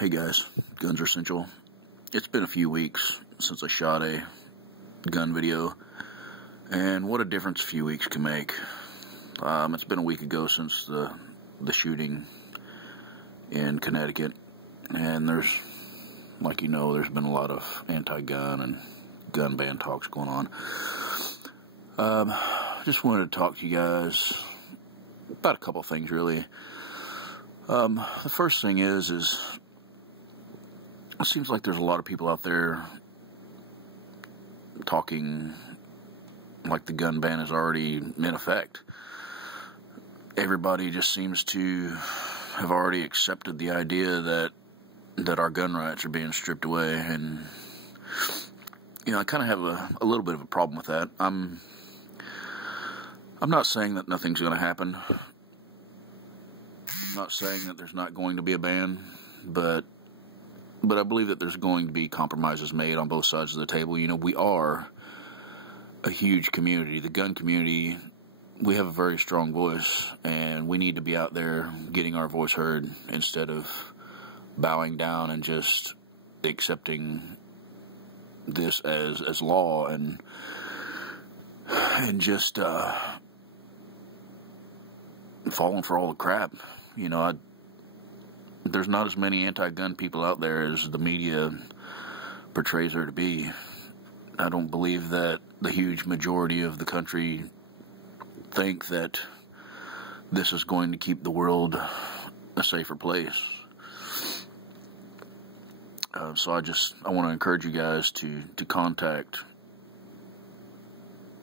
Hey guys, guns are essential. It's been a few weeks since I shot a gun video, and what a difference a few weeks can make. It's been a week ago since the shooting in Connecticut, and there's been a lot of anti-gun and gun ban talks going on. Just wanted to talk to you guys about a couple things, really. The first thing is it seems like there's a lot of people out there talking like the gun ban is already in effect. Everybody just seems to have already accepted the idea that our gun rights are being stripped away, and I kind of have a little bit of a problem with that. I'm not saying that nothing's going to happen. I'm not saying that there's not going to be a ban, but I believe that there's going to be compromises made on both sides of the table. We are a huge community. The gun community, we have a very strong voice, and we need to be out there getting our voice heard instead of bowing down and just accepting this as law and just falling for all the crap. There's not as many anti-gun people out there as the media portrays there to be. I don't believe that the huge majority of the country think that this is going to keep the world a safer place. So I want to encourage you guys to contact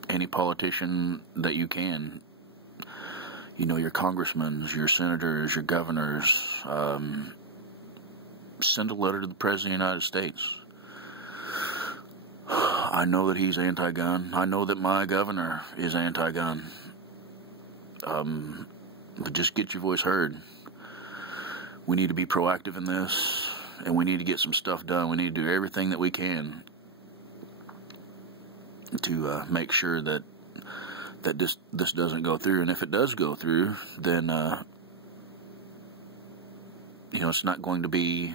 any politician that you can. Your congressmen, your senators, your governors. Send a letter to the President of the United States. I know that he's anti-gun. I know that my governor is anti-gun. But just get your voice heard. We need to be proactive in this, and we need to get some stuff done. We need to do everything that we can to make sure that this doesn't go through. And if it does go through, then it's not going to be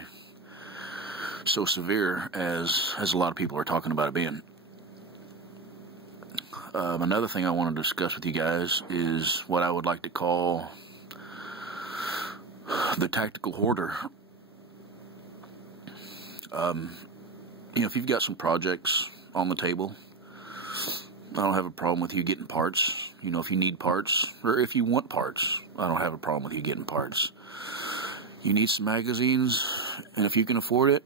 so severe as a lot of people are talking about it being. Another thing I want to discuss with you guys is what I would like to call the tactical hoarder. If you've got some projects on the table, I don't have a problem with you getting parts. If you need parts, or if you want parts, I don't have a problem with you getting parts. You need some magazines, and if you can afford it,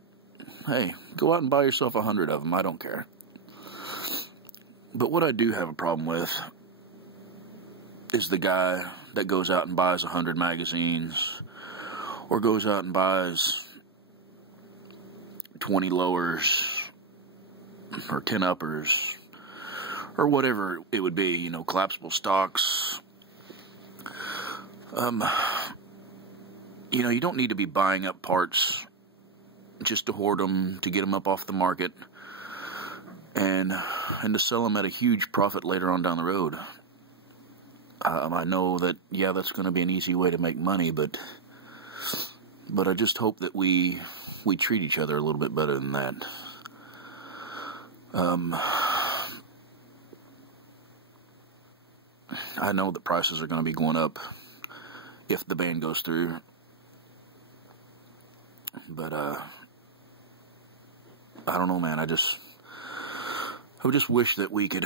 hey, go out and buy yourself 100 of them. I don't care. But what I do have a problem with is the guy that goes out and buys 100 magazines, or goes out and buys 20 lowers, or 10 uppers, or whatever it would be, collapsible stocks. You don't need to be buying up parts just to hoard them, to get them up off the market, and to sell them at a huge profit later on down the road. I know that, that's going to be an easy way to make money, but I just hope that we treat each other a little bit better than that. I know that prices are going to be going up if the ban goes through, but I don't know, man. I would just wish that we could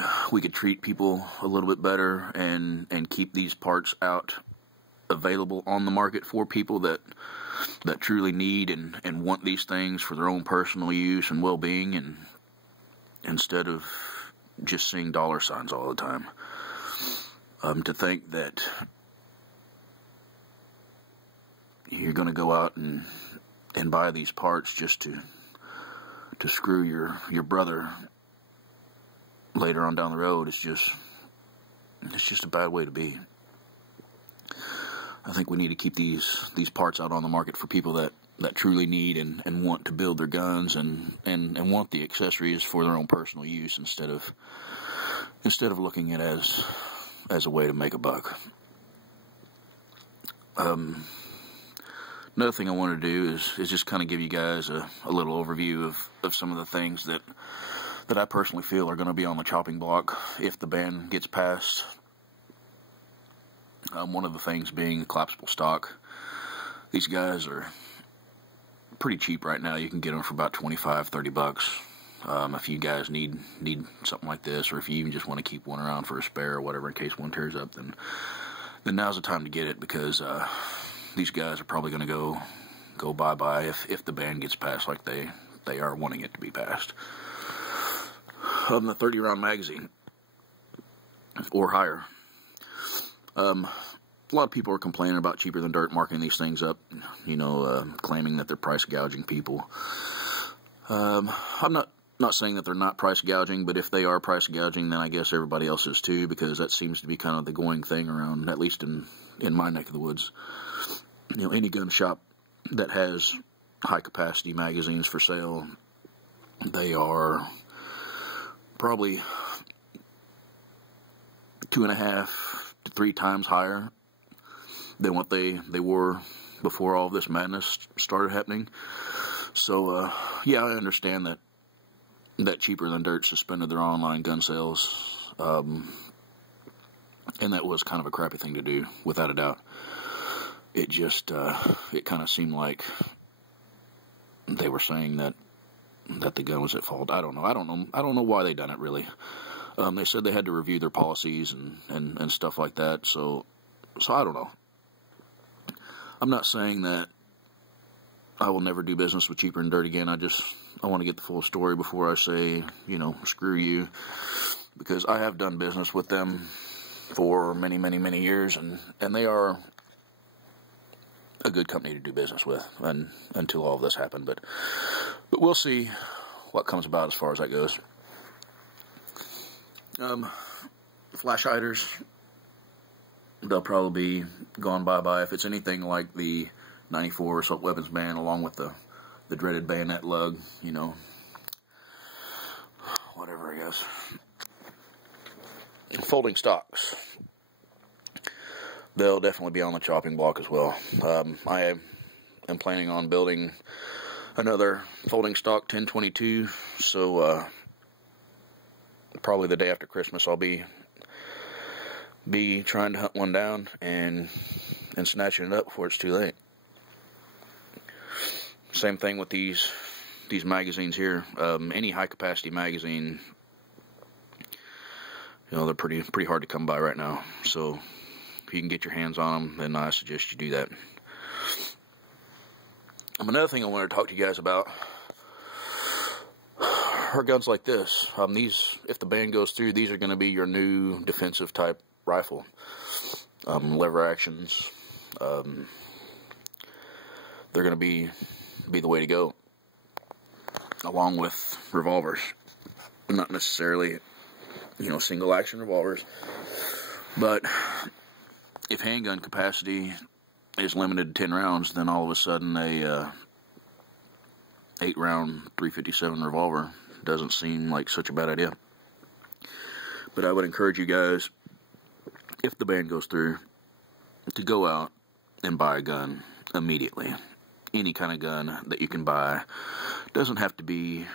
treat people a little bit better and keep these parts out available on the market for people that truly need and want these things for their own personal use and well-being, and instead of just seeing dollar signs all the time. To think that you're going to go out and buy these parts just to screw your brother later on down the road it's just a bad way to be. I think we need to keep these parts out on the market for people that truly need and want to build their guns and want the accessories for their own personal use, instead of looking at it as a way to make a buck. Another thing I want to do is just kind of give you guys a little overview of some of the things that I personally feel are going to be on the chopping block if the ban gets passed. One of the things being collapsible stock. These guys are pretty cheap right now. You can get them for about 25, 30 bucks. If you guys need something like this, or if you even just want to keep one around for a spare or whatever in case one tears up, then now's the time to get it, because these guys are probably going to go bye-bye if the ban gets passed like they are wanting it to be passed. The 30-round magazine or higher. A lot of people are complaining about Cheaper Than Dirt marking these things up, claiming that they're price gouging people. I'm not saying that they're not price gouging, but if they are price gouging, then I guess everybody else is too, because that seems to be kind of the going thing around, at least in my neck of the woods. Any gun shop that has high capacity magazines for sale, they are probably 2.5 to 3 times higher than what they were before all this madness started happening. So yeah, I understand that Cheaper Than Dirt suspended their online gun sales, and that was kind of a crappy thing to do, without a doubt. It just it kind of seemed like they were saying that the gun was at fault. I don't know why they done it, really. They said they had to review their policies and stuff like that, so I don't know. I'm not saying that I will never do business with Cheaper Than Dirt again. I want to get the full story before I say, screw you, because I have done business with them for many, many, many years, and they are a good company to do business with until all of this happened. But we'll see what comes about as far as that goes. Flash hiders, they'll probably be gone bye-bye. If it's anything like the 94 assault weapons ban, along with the dreaded bayonet lug, whatever, I guess. Folding stocks, they'll definitely be on the chopping block as well. I am planning on building another folding stock 1022, so probably the day after Christmas I'll be trying to hunt one down and snatching it up before it's too late. Same thing with these magazines here. Any high capacity magazine, they're pretty hard to come by right now. So if you can get your hands on them, then I suggest you do that. Another thing I wanted to talk to you guys about are guns like this. These, if the ban goes through, these are going to be your new defensive type rifle. Lever actions. They're going to be the way to go, along with revolvers. Not necessarily, single action revolvers, but if handgun capacity is limited to 10 rounds, then all of a sudden a 8-round 357 revolver doesn't seem like such a bad idea. But I would encourage you guys, if the ban goes through, to go out and buy a gun immediately. Any kind of gun that you can buy. Doesn't have to be,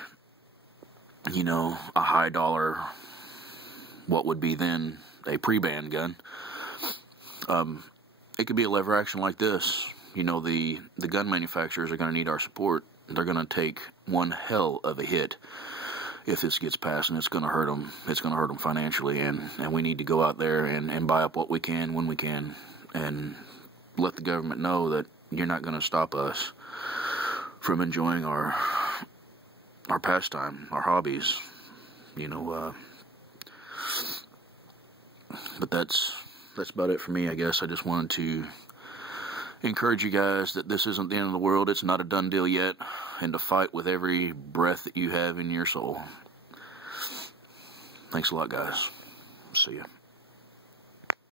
a high dollar, what would be then a pre-ban gun. It could be a lever action like this. The gun manufacturers are going to need our support. They're going to take one hell of a hit if this gets passed, and it's going to hurt them. It's going to hurt them financially, and we need to go out there and buy up what we can when we can, and let the government know that you're not going to stop us from enjoying our pastime, our hobbies, but that's about it for me, I guess. I just wanted to encourage you guys that this isn't the end of the world. It's not a done deal yet, and to fight with every breath that you have in your soul. Thanks a lot, guys. See ya.